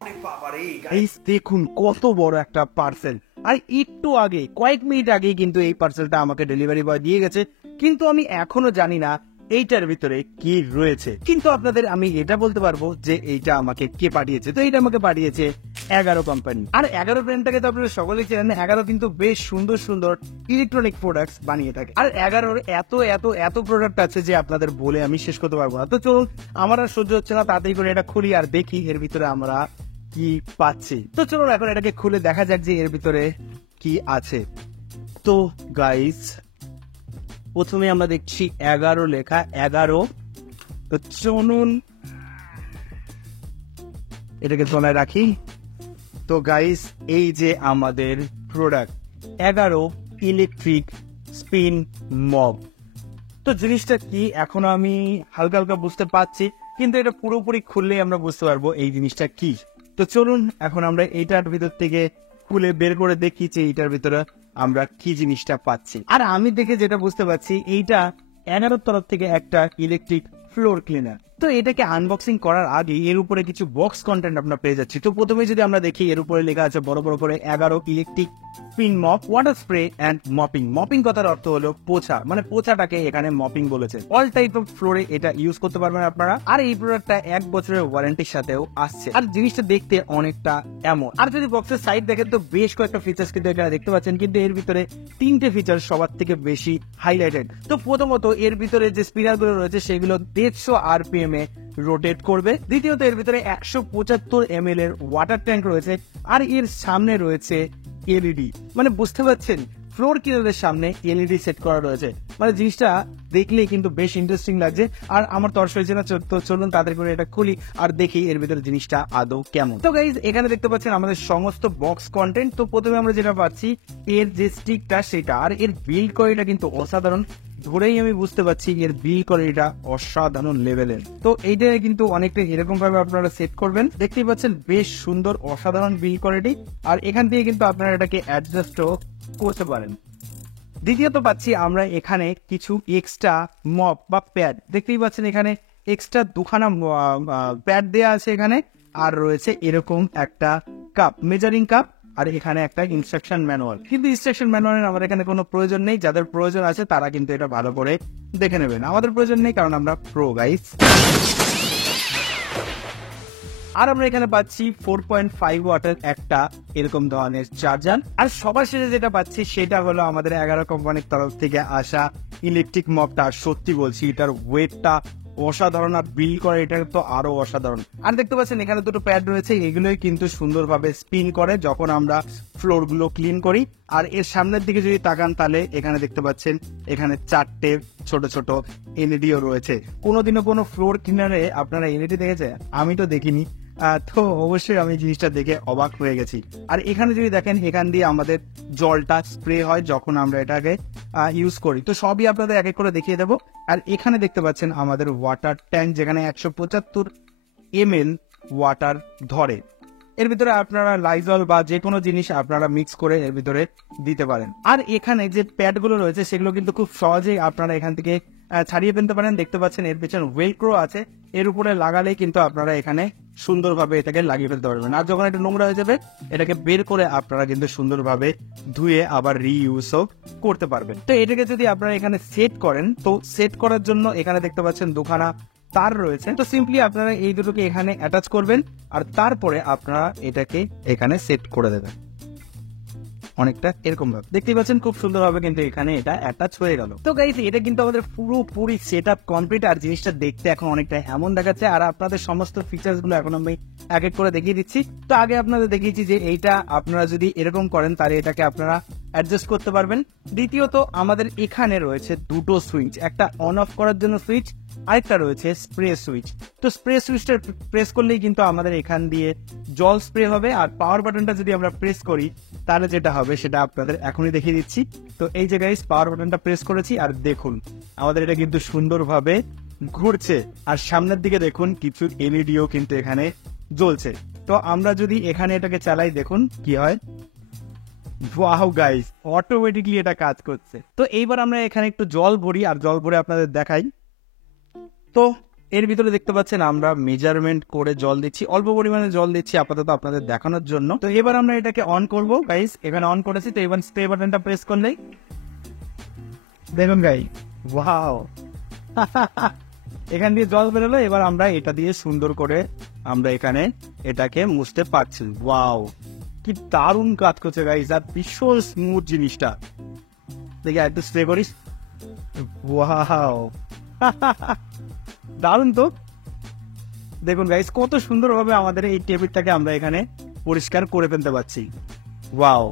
এই দেখুন কত বড় একটা পার্সেল, আর একটু আগে কয়েক মিনিট আগে কিন্তু এই পার্সেলটা আমাকে ডেলিভারি বয় দিয়ে গেছে, কিন্তু আমি এখনো জানি না এইটার ভিতরে কি রয়েছে। কিন্তু আপনাদের আমি এটা বলতে পারবো যে এইটা আমাকে কে পাঠিয়েছে। তো এইটা আমাকে পাঠিয়েছে 11 কোম্পানি। আর 11 ব্র্যান্ডটাকে তো আপনারা সকলেই চেনেন। 11 কিন্তু বেশ সুন্দর সুন্দর ইলেকট্রনিক প্রোডাক্টস বানিয়ে থাকে, আর 11 এত এত এত প্রোডাক্ট আছে যে আপনাদের বলে আমি শেষ করতে পারবো না। তো চলুন, আমার আর সহ্য হচ্ছে না, তাড়াতাড়ি করে এটা খুলি আর দেখি এর ভিতরে আমরা কি পাচ্ছি। তো চলুন এখন এটাকে খুলে দেখা যাক যে এর ভিতরে কি আছে। তো গাইস, প্রথমে আমরা দেখছি 11 লেখা, 11। তো চলুন এটাকে তলায় রাখি। তো গাইস, এই যে আমাদের প্রোডাক্ট 11 ইলেকট্রিক স্পিন মপ। তো জিনিসটা কি এখনো আমি হালকা হালকা বুঝতে পারছি, কিন্তু এটা পুরোপুরি খুললে আমরা বুঝতে পারবো এই জিনিসটা কি। তো চলুন এখন আমরা এইটার ভিতর থেকে খুলে বের করে দেখি যে এইটার ভিতরে আমরা কি জিনিসটা পাচ্ছি। আর আমি দেখে যেটা বুঝতে পারছি, এইটা 11 তরফ থেকে একটা ইলেকট্রিক ফ্লোর ক্লিনার। তো এটাকে আনবক্সিং করার আগে এর উপরে কিছু বক্স কন্টেন্ট আমরা পেয়ে যাচ্ছি। তো প্রথমে যদি আমরা দেখি, এর উপরে লেখা আছে বড় বড় করে 11 electric spin mop, water spray and mopping. Mopping কথার অর্থ হলো পোছা, মানে পোছাটাকে এখানে মপিং বলেছে। অল টাইপ অফ ফ্লোরে এটা ইউজ করতে পারবেন আপনারা। আর এই প্রোডাক্টটা 1 বছরের ওয়ারেন্টির সাথেও আসছে। আর জিনিসটা দেখতে অনেকটা এমন। আর যদি বক্সের সাইড দেখেন তো বেশ কয়েকটা ফিচার্স কিন্তু এখানে দেখতে পাচ্ছেন, কিন্তু এর ভিতরে 3টে ফিচার সবার থেকে বেশি হাইলাইটেড। তো প্রথমত এর ভিতরে যে স্পিনার গুলো রয়েছে সেগুলো 150 RPM এ রোটেট করবে। দ্বিতীয়ত এর ভিতরে 175 ml এর ওয়াটার ট্যাঙ্ক রয়েছে, আর এর সামনে রয়েছে এলইডি। মানে বুঝতে পারছেন, ফ্লোর ক্লিনারের সামনে এলইডি সেট করা রয়েছে। মানে জিনিসটা দেখলে কিন্তু বেশ ইন্টারেস্টিং লাগছে। আর আমার তর্স হয়েছে না, তো চলুন তাদের করে এটা খুলি আর দেখি এর ভিতরে জিনিসটা আদৌ কেমন। তো গাইজ, এখানে দেখতে পাচ্ছেন আমাদের সমস্ত বক্স কন্টেন্ট। তো প্রথমে আমরা যেটা পাচ্ছি এর যে স্টিকটা সেটা, আর এর বিল্ড কোয়ালিটিটা কিন্তু অসাধারণ। ধরেই আমি বুঝতে পারছি এর বিল্ড কোয়ালিটিটা অসাধারণ লেভেলের। তো এইটা কিন্তু অনেকটা এরকম ভাবে আপনারা সেট করবেন। দেখতেই পাচ্ছেন বেশ সুন্দর অসাধারণ বিল্ড কোয়ালিটি। আর এখান থেকে কিন্তু আপনারা এটাকে অ্যাডজাস্টও করতে পারেন। দ্বিতীয়ত পাচ্ছি আমরা এখানে কিছু এক্সট্রা মপ বা প্যাড। দেখতেই পাচ্ছেন এখানে এক্সট্রা দুখানা প্যাড দেওয়া আছে এখানে, আর রয়েছে এরকম একটা কাপ, মেজারিং কাপ, আর এখানে একটা ইনস্ট্রাকশন ম্যানুয়াল। কিন্তু ইনস্ট্রাকশন ম্যানুয়ালের আমাদের এখানে কোনো প্রয়োজন নেই। যাদের প্রয়োজন আছে তারা কিন্তু এটা ভালো করে দেখে নেবেন। আমাদের প্রয়োজন নেই, কারণ আমরা প্রো গাইস। আর আমরা এখানে পাচ্ছি 4.5 ওয়াটের একটা এরকম ধরনের চার্জার। আর সবার শেষে যেটা পাচ্ছি সেটা হলো আমাদের 11 কোম্পানির তরফ থেকে আসা ইলেকট্রিক মপটা। সত্যি বলছি, এটার ওয়েটটা অসাধারণ, আর বিল্ড করে এটা তো আরো অসাধারণ। আর দেখতে পাচ্ছেন এখানে দুটো প্যাড রয়েছে, এগুলোই কিন্তু সুন্দরভাবে স্পিন করে যখন আমরা ফ্লোর গুলো ক্লিন করি। আর এর সামনের দিকে যদি তাকান তাহলে এখানে দেখতে পাচ্ছেন এখানে 4টে ছোট ছোট এলইডিও রয়েছে। কোনোদিনও কোনো ফ্লোর ক্লিনারে আপনারা এলইডি দেখেছে? আমি তো দেখিনি। তো অবশ্যই আমি জিনিসটা দেখে অবাক হয়ে গেছি। আর এখানে যদি দেখেন, এখান দিয়ে আমাদের জলটা স্প্রে হয় যখন আমরা এটাকে ইউজ করি। তো সবই আপনাদের এক এক করে দেখিয়ে দেবো। আর এখানে দেখতে পাচ্ছেন আমাদের ওয়াটার ট্যাঙ্ক, যেখানে 175 ml ওয়াটার ধরে। এর ভিতরে আপনারা লাইজল বা যে কোনো জিনিস আপনারা মিক্স করে এর ভিতরে দিতে পারেন। আর এখানে যে প্যাডগুলো রয়েছে সেগুলো কিন্তু খুব সহজেই আপনারা এখান থেকে ছাড়িয়ে ফেলতে পারেন। দেখতে পাচ্ছেন এর পেছনে ওয়েলক্রো আছে, এর উপরে লাগালেই কিন্তু আপনারা এখানে সুন্দরভাবে এটাকে লাগিয়ে ফেলতে পারবেন। আর যখন এটা নোংরা হয়ে যাবে এটাকে বের করে আপনারা কিন্তু সুন্দরভাবে ধুয়ে আবার রিইউজও করতে পারবেন। তো এটাকে যদি আপনারা এখানে সেট করেন, তো সেট করার জন্য এখানে দেখতে পাচ্ছেন দুখানা তার রয়েছে। তো সিম্পলি আপনারা এই দুটোকে এখানে অ্যাটাচ করবেন, আর তারপরে আপনারা এটাকে এখানে সেট করে দেবেন অনেকটা এরকম ভাবে। দেখতেই পাচ্ছেন খুব সুন্দর ভাবে কিন্তু এখানে এটা অ্যাটাচ হয়ে গেল। তো গাইস, এটা কিন্তু আমাদের পুরোপুরি সেটআপ কমপ্লিট। আর জিনিসটা দেখতে এখন অনেকটা এমন দেখাচ্ছে। আর আপনাদের সমস্ত ফিচার্স গুলো এখন আমি এক এক করে দেখিয়ে দিচ্ছি। তো আগে আপনাদের দেখিয়েছি যে এইটা আপনারা যদি এরকম করেন তাহলে এটাকে আপনারা অ্যাডজাস্ট করতে পারবেন। দ্বিতীয়ত আমাদের এখানে রয়েছে দুটো সুইচ, একটা অন অফ করার জন্য সুইচ, আরেকটা রয়েছে স্প্রে সুইচ। তো স্প্রে সুইচটা প্রেস করলেই কিন্তু আমাদের এখান দিয়ে জল স্প্রে হবে। আর পাওয়ার বাটনটা যদি আমরা প্রেস করি তাহলে যেটা হবে সেটা আপনাদের এখনই দেখিয়ে দিচ্ছি। তো এই যে গাইস, পাওয়ার বাটনটা প্রেস করেছি, আর দেখুন আমাদের এটা কিন্তু সুন্দরভাবে ঘুরছে। আর সামনের দিকে দেখুন কিছু এলইডিও কিন্তু এখানে জ্বলছে। তো আমরা যদি এখানে এটাকে চালাই, দেখুন কি হয়। ওয়াও গাইস, অটোমেটিকলি এটা কাজ করছে। তো এইবার আমরা এখানে একটু জল ভরি, আর জল ভরে আপনাদের দেখাই। তো এর ভিতরে দেখতে পাচ্ছেন আমরা মেজারমেন্ট করে জল দিচ্ছি, অল্প পরিমাণে জল দিচ্ছি আপাতত আপনাদের দেখানোর জন্য। তো এবার আমরা এটাকে অন করব গাইস, এখানে অন করেছি। তো এবার স্প্রে বাটনটা প্রেস করলেই দেখুন গাই, ওয়াও এখান দিয়ে জল বেরোলো। এবার আমরা এটা দিয়ে সুন্দর করে আমরা এখানে এটাকে মুছতে পারছি। ওয়াও, কি দারুণ কাজ করছে গাইস, আর ভীষণ স্মুথ জিনিসটা। দেখি একটু স্প্রে করিস। ওয়াও দারুণ তো। দেখুন গাইস কত সুন্দরভাবে আমাদের এই টেবিলটাকে আমরা এখানে পরিষ্কার করে ফেলতে পারছি। ওয়াও,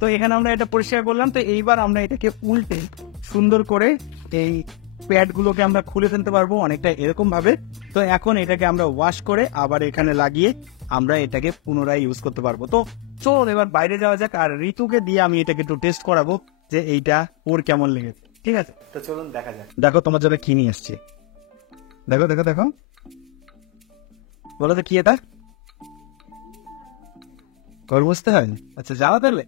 তো এখানে আমরা এটা পরিষ্কার করলাম। তো এইবার আমরা এটাকে উল্টে সুন্দর করে এই প্যাডগুলোকে আমরা খুলে ফেলতে পারবো অনেকটা এরকম ভাবে। তো এখন এটাকে আমরা ওয়াশ করে আবার এখানে লাগিয়ে আমরা এটাকে পুনরায় ইউজ করতে পারবো। তো চল এবার বাইরে যাওয়া যাক, আর ঋতুকে দিয়ে আমি এটাকে একটু টেস্ট করাবো যে এইটা ওর কেমন লেগেছে। ঠিক আছে, তো চলুন দেখা যাক। দেখো তোমার জন্য কি নিয়ে এসছি, দেখো দেখো দেখো, বলো তো কি এটা? ঘর বুঝতে হয়? আচ্ছা যাওয়া তাহলে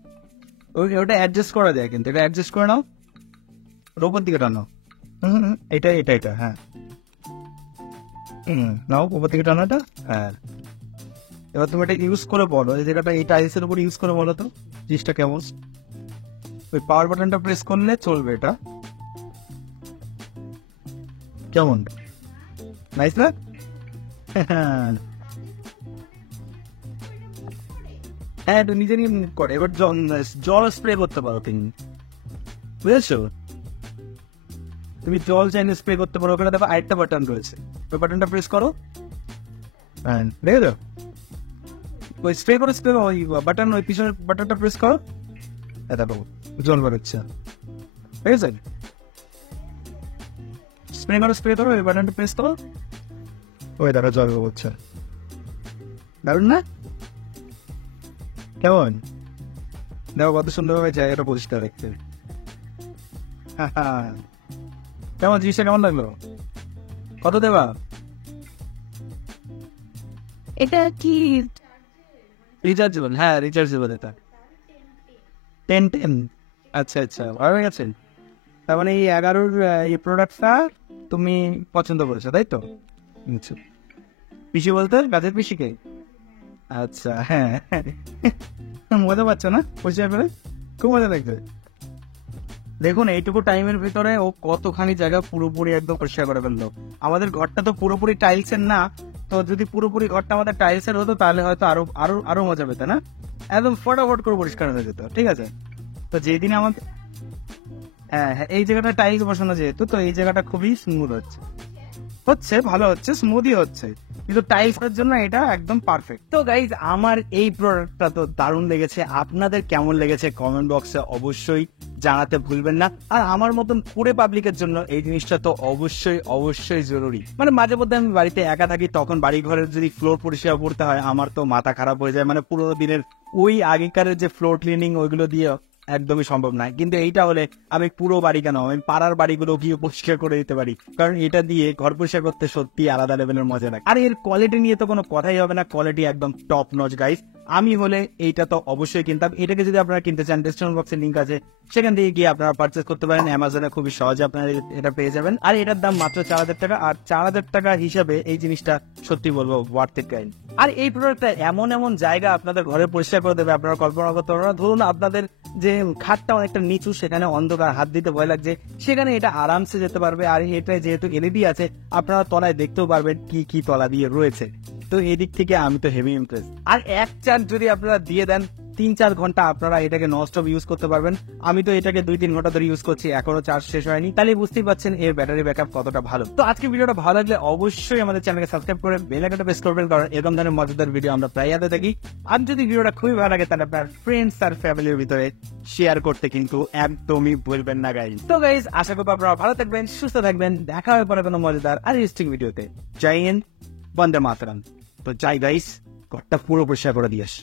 ওটা অ্যাডজাস্ট করা যায়, কিন্তু এটা অ্যাডজাস্ট করে নাও, ওপর দিকে টানো। এটা এটা এটা হ্যাঁ, নাও ওপর দিকে টানো এটা। হ্যাঁ, এবার তুমি এটা ইউজ করে বলো, এই জায়গাটা এই টাইলসের উপর ইউজ করে বলো তো জিনিসটা কেমন। ওই পাওয়ার বাটনটা প্রেস করলে চলবে এটা। কেমন, নাইস না? হ্যাঁ, একটু নিজে নিয়ে মুভ করে। এবার জল স্প্রে করতে পারো তুমি, বুঝেছো? তুমি জল চাইলে স্প্রে করতে পারো। ওখানে দেখো আরেকটা বাটন রয়েছে, ওই বাটনটা প্রেস করো। হ্যাঁ দেখেছো, ওই স্প্রে করো, স্প্রে ওই বাটন, ওই পিছনের বাটনটা প্রেস করো। দেখো জল বেরোচ্ছে, ঠিক আছে? স্প্রে করো, স্প্রে করো, ওই বাটনটা প্রেস করো, ওই দেখো জল বেরোচ্ছে। দারুণ না? কেমন দেখো কত সুন্দরভাবে জায়গাটা পরিষ্কার দেখতে। কেমন জিনিসটা কেমন লাগলো? কত দেবা এটা? কি রিচার্জেবল? হ্যাঁ রিচার্জেবল এটা। 10 আচ্ছা আচ্ছা, ভালো গেছে। তার মানে এই 11 এই প্রোডাক্টটা তুমি পছন্দ করেছো তাই তো? আচ্ছা, পিসি বলতে গাছের পিসিকে? আচ্ছা হ্যাঁ, মজা পাচ্ছ না পরিচয় পেলে? খুব মজা লাগছে। দেখুন এইটুকু টাইমের ভিতরে ও কতখানি জায়গা পুরোপুরি একদম পরিষ্কার করে ফেললো। আমাদের ঘরটা তো পুরোপুরি টাইলসের না, তো যদি পুরোপুরি ঘরটা আমাদের টাইলসের হতো তাহলে হয়তো আরো আরো আরো মজা পেতে না, একদম ফটাফট করে পরিষ্কার হয়ে যেত। ঠিক আছে, তো যেদিন আমাদের হ্যাঁ হ্যাঁ এই জায়গাটা টাইলস বসানো যেহেতু, তো এই জায়গাটা খুবই স্মুথ হচ্ছে ভালো হচ্ছে, স্মুথই হচ্ছে, কিন্তু টাইলসের জন্য এটা একদম পারফেক্ট। তো গাইজ আমার এই প্রোডাক্টটা তো দারুণ লেগেছে, আপনাদের কেমন লেগেছে কমেন্ট বক্সে অবশ্যই জানাতে ভুলবেন না। আর আমার মতন পুরো পাবলিকের জন্য এই জিনিসটা তো অবশ্যই অবশ্যই জরুরি। মানে মাঝে মধ্যে আমি বাড়িতে একা থাকি, তখন বাড়ি ঘরের যদি ফ্লোর পরিষ্কার করতে হয় আমার তো মাথা খারাপ হয়ে যায়। মানে পুরোনো দিনের ওই আগেকার যে ফ্লোর ক্লিনিং ওইগুলো দিয়ে একদমই সম্ভব নয়, কিন্তু এইটা হলে আমি পুরো বাড়ি কেন আমি পাড়ার বাড়িগুলো গিয়ে পরিষ্কার করে দিতে পারি, কারণ এটা দিয়ে ঘর পরিষ্কার করতে সত্যি আলাদা লেভেলের মজা লাগে। আর এর কোয়ালিটি নিয়ে তো কোনো কথাই হবে না, কোয়ালিটি একদম টপ নচ গাইস। আমি হলে এইটা তো অবশ্যই কিনতাম। এটাকে যদি আপনারা কিনতে চান ডেসক্রিপশন বক্সে লিংক আছে, সেখান থেকে গিয়ে আপনারা পারচেস করতে পারেন। অ্যামাজনে খুবই সহজে আপনারা এটা পেয়ে যাবেন। আর এটার দাম মাত্র 4000 টাকা, আর 4000 টাকা হিসাবে এই জিনিসটা সত্যি বলবো ওয়ার্থ ইট গাইস। আর এই প্রোডাক্টটা এমন এমন জায়গা আপনাদের ঘরে পরিষ্কার করে দেবে আপনারা কল্পনা করতে পারবেন না। ধরুন আপনাদের যে খাটটা অনেকটা নিচু, সেখানে অন্ধকার, হাত দিতে ভয় লাগছে, সেখানে এটা আরামসে যেতে পারবে। আর এটা যেহেতু এলইডি আছে আপনারা তলায় দেখতেও পারবেন কি কি তলা দিয়ে রয়েছে। তো এই দিক থেকে আমি তো হেভি ইমপ্রেস। আর এক চার্জ যদি আপনারা দিয়ে দেন 3-4 ঘন্টা আপনারা এটাকে ননস্টপ ইউজ করতে পারবেন। আমি তো এটাকে 2-3 ঘন্টা ধরে ইউজ করছি, এখনো চার্জ শেষ হয়নি, তাহলে বুঝতেই পারছেন এর ব্যাটারি ব্যাকআপ কতটা ভালো। তো আজকে ভিডিওটা ভালো লাগলে অবশ্যই আমাদের চ্যানেলকে সাবস্ক্রাইব করে বেল আইকনটা প্রেস করবেন, কারণ এরকম ধরনের মজাদার ভিডিও আমরা প্রায় আগে থাকি। আর যদি ভিডিওটা খুবই ভালো লাগে তাহলে আপনার ফ্রেন্ডস আর ফ্যামিলির ভিতরে শেয়ার করতে কিন্তু একদমই ভুলবেন না গাইজ। তো গাইজ আশা করবো আপনারা ভালো থাকবেন, সুস্থ থাকবেন, দেখা হবে পরে কোনো মজাদার আর ইন্টারেস্টিং ভিডিওতে। জয় হিন্দ, বন্দে মাতরম। তো যাই গাইজ, ঘরটা পুরো পরিষ্কার করে দিয়ে আস।